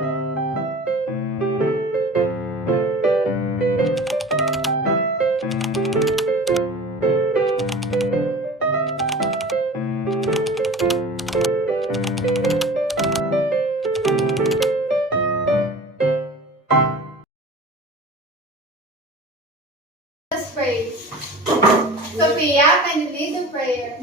Let's pray. Sophia, can you lead the prayer?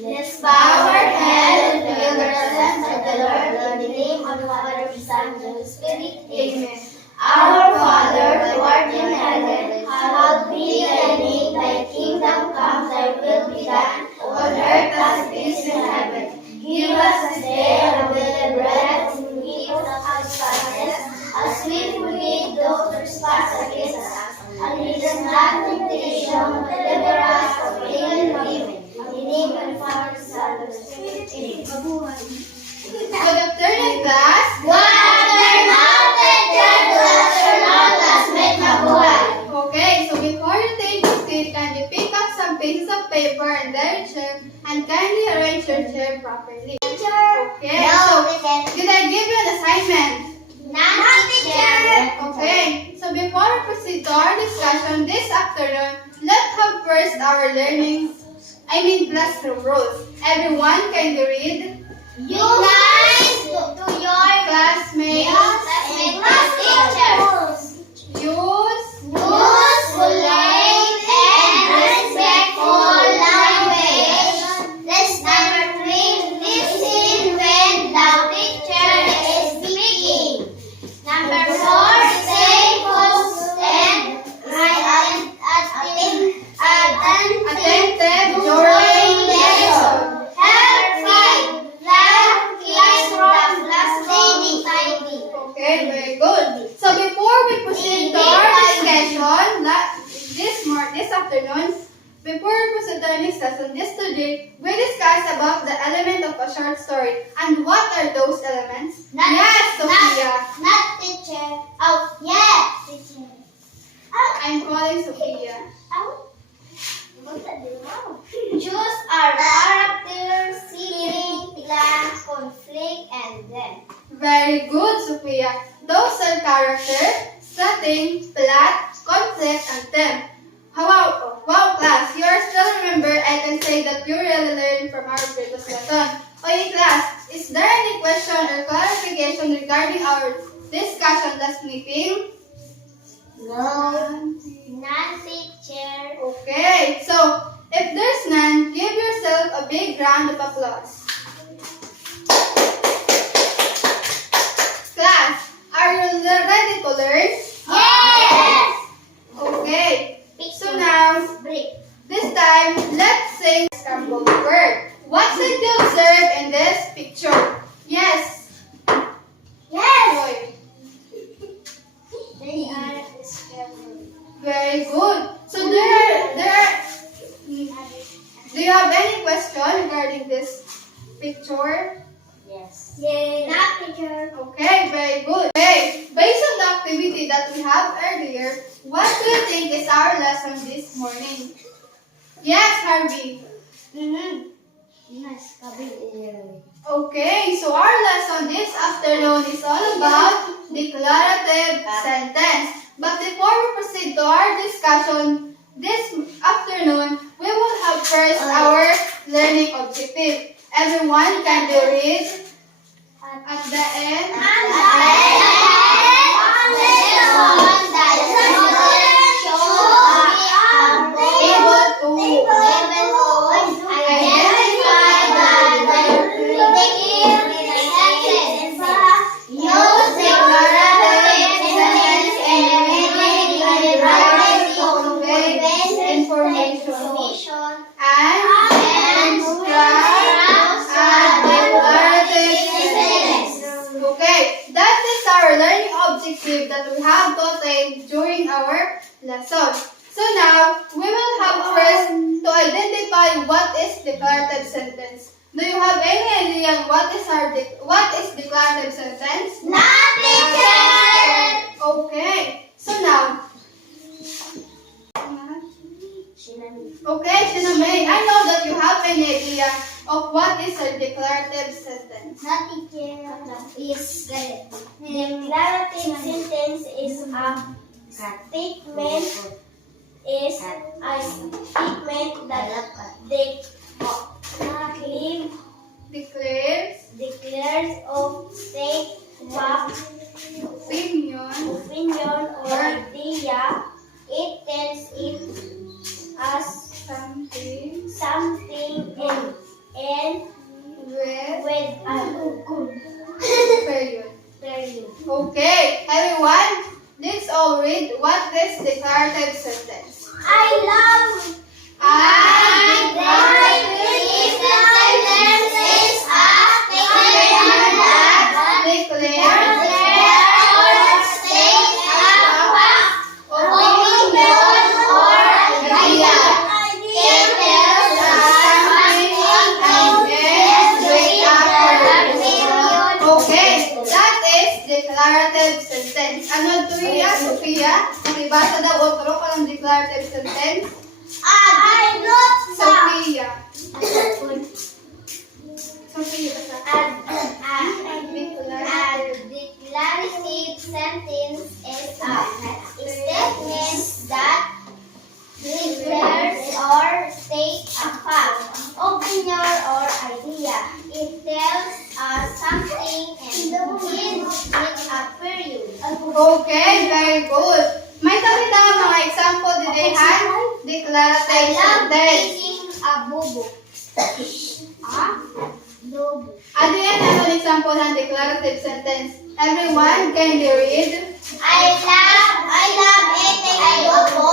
Let's bow our heads and feel the presence of the Lord in the name of the Father, the Son, and the Spirit. Amen. Our Father, who art in heaven, hallowed be thy name. Thy kingdom come, thy will be done, on earth as it is in heaven. Give us this day our daily bread, and forgive us our trespasses, as we forgive those who trespass against us. And lead us not into temptation, but deliver us from evil. In the name of the Father, the Son, and the Spirit. Amen. Good afternoon, class. Okay, so before you take your seat, kindly pick up some pieces of paper and their chair and kindly arrange your chair properly. Okay, so did I give you an assignment? Okay, so before we proceed to our discussion this afternoon, let's have first our classroom rules. Everyone, can you read? Use to your Classmates, use Use polite and respectful language. That's number 3. Listen when the teacher is speaking. Number 4. Stay focused and attentive during lesson. Help 5. Classroom tidy. Okay, very good. So before we proceed to our discussion this afternoon, before we proceed to our next lesson today, we discuss about the element of a short story. And what are those elements? Yes, Sophia. Not teacher. Oh, yes, teacher. I'm calling Sophia. Choose our character, setting, plan, conflict, and then. Very good, Sophia. Those are character, setting, plot, conflict, and theme. Wow, class, you are still remember. I can say that you really learned from our previous lesson. Okay, class, is there any question or clarification regarding our discussion last meeting? No. None, teacher. Okay, so if there's none, give yourself a big round of applause. Class, are you ready to learn? Yes! Okay, so now, this time, let's sing scrambled word. What did you observe in this picture? Yes. Yes! Joy. They are scrambled. Very good. So do you have any question regarding this picture? Yes. Yes. Not teacher. Okay, very good. Okay, based on the activity that we have earlier, what do you think is our lesson this morning? Yes, Harvey. Yes, Okay, so our lesson this afternoon is all about declarative sentence. But before we proceed to our discussion this afternoon, we will have first our learning objective. Everyone, can you read at the end? That we have to attain during our lesson. So now, we will have first to identify what is declarative sentence. Do you have any idea what is declarative sentence? Not teacher. Okay. So now, okay, Shinamay, I know that you have an idea of what is a declarative sentence. Is declarative sentence is a statement that declares of state fact, opinion or idea. It tells it as something and with a Period. period. Okay, everyone, let's all read what this declarative sentence. I love. Declarative sentence. Ano to Sophia? Nakibasa daw o turo ka ng declarative sentence? Sophia. Sophia, basta. Declarative sentence is a statement that declares or states a fact, opinion, or idea. It tells us something and begins with a period. Okay, very good. May nakita ka mga example today, Han? Declarative sentence. Taking a bobo. Bobo. Ano yan? Ano example ng declarative sentence? Everyone, can you read? I love eating a bobo.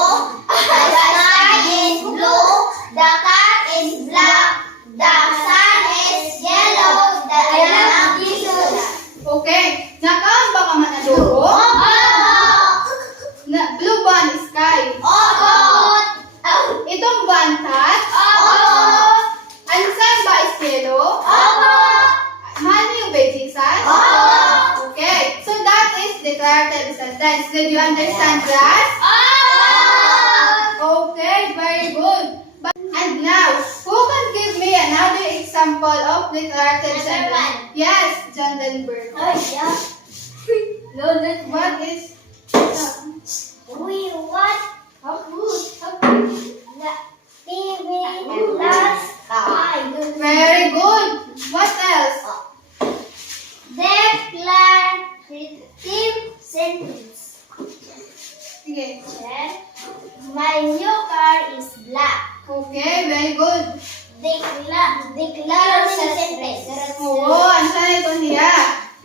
The sky is blue. The car is black. The sun is yellow. The lamp is Okay. Nakaon ba ka man adobo? Na blue ba ang sky? Itong bantat? Ang sun ba is yellow? Mano yung Jesus? Okay. So that is declarative sentence. Did you understand that? Okay, very good. And now, who can give me another example of declarative Another sentence? one. Yes, Jandenberg. What is We watch how good? How good? the TV last night. Very good. What else? Declarative sentence. Sige. My new car is black. Okay, very good. Declarative sentence. Oo, ang sana ito niya.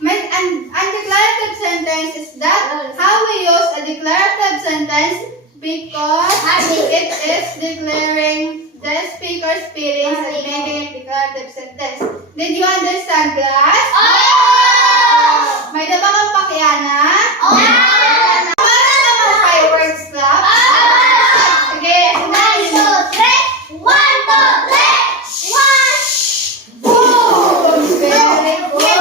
Ang declarative sentence is that how we use a declarative sentence because it is declaring the speaker's feelings and making a declarative sentence. Did you understand, class? May daba kang pakiana? Para naman fireworks club? Sige, boom! Very good.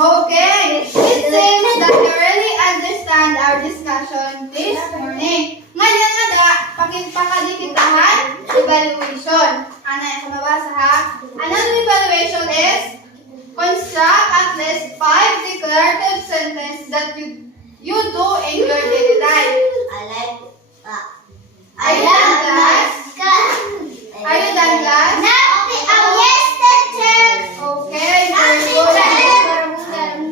Okay, it seems that you really understand our discussion this morning. Ngayon nga da, pakadikitahan, evaluation. Ano yung kumabasa ha? Another evaluation is construct at least 5 declarative sentences that you do in your daily life. Are you done, class? Are you done, class? Okay, very good.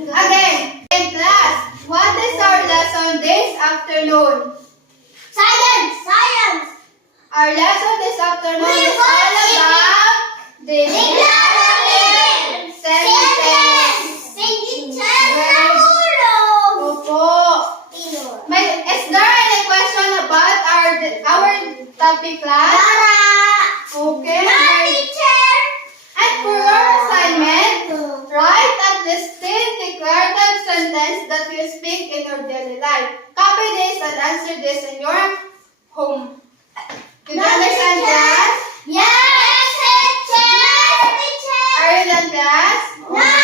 Again, in class, what is our lesson this afternoon? Our lesson this afternoon is all about declarative sentence. Opo. Is there any question about our topic, class? Okay. And for your assignment, write at least 10 declarative sentences that you speak in your daily life. Copy this and answer this in your home. Did you understand, class? Are you done, class?